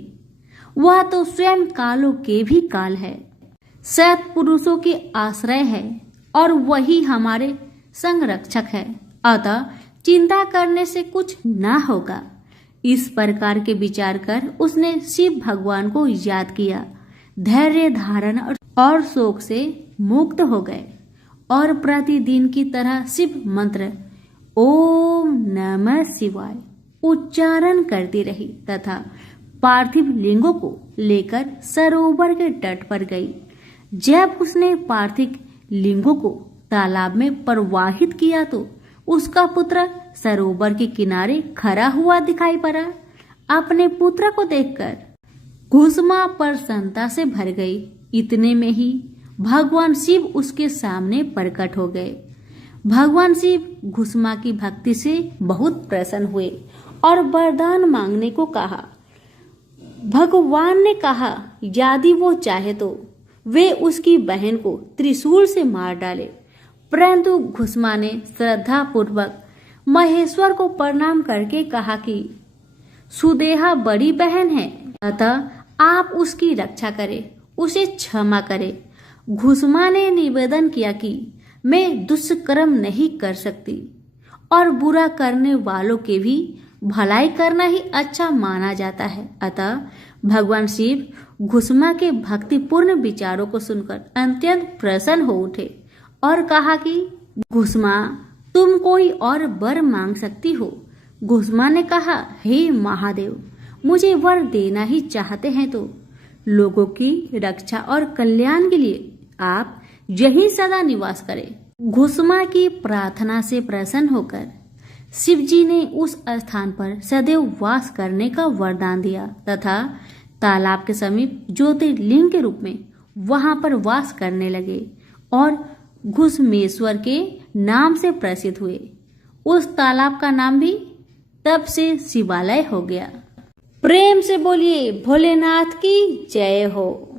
वह तो स्वयं कालों के भी काल है, सत्पुरुषों के आश्रय है और वही हमारे संरक्षक है। अतः चिंता करने से कुछ न होगा। इस प्रकार के विचार कर उसने शिव भगवान को याद किया। धैर्य धारण और शोक से मुक्त हो गए और प्रतिदिन की तरह शिव मंत्र ओम नमः शिवाय उच्चारण करती रही तथा पार्थिव लिंगों को लेकर सरोवर के तट पर गई। जब उसने पार्थिव लिंगों को तालाब में प्रवाहित किया तो उसका पुत्र सरोवर के किनारे खड़ा हुआ दिखाई पड़ा। अपने पुत्र को देखकर घुसमा प्रसन्नता से भर गई। इतने में ही भगवान शिव उसके सामने प्रकट हो गए। भगवान शिव घुसमा की भक्ति से बहुत प्रसन्न हुए और वरदान मांगने को कहा। भगवान ने कहा यदि वो चाहे तो वे उसकी बहन को त्रिशूल से मार डाले, परंतु घुसमा ने श्रद्धा पूर्वक महेश्वर को प्रणाम करके कहा कि सुदेहा बड़ी बहन है, अतः आप उसकी रक्षा करें, उसे क्षमा करें। घुसमा ने निवेदन किया कि मैं दुष्कर्म नहीं कर सकती और बुरा करने वालों के भी भलाई करना ही अच्छा माना जाता है। अतः भगवान शिव घुसमा के भक्तिपूर्ण विचारों को सुनकर अत्यंत प्रसन्न हो उठे और कहा कि घुसमा तुम कोई और वर मांग सकती हो। घुसमा ने कहा हे महादेव, मुझे वर देना ही चाहते हैं तो लोगों की रक्षा और कल्याण के लिए आप यहीं सदा निवास करें। घुसमा की प्रार्थना से प्रसन्न होकर शिवजी ने उस स्थान पर सदैव वास करने का वरदान दिया तथा तालाब के समीप ज्योतिर्लिंग के रूप में वहां पर वास करने लगे और घुसमेश्वर के नाम से प्रसिद्ध हुए। उस तालाब का नाम भी तब से शिवालय हो गया। प्रेम से बोलिए भोलेनाथ की जय हो।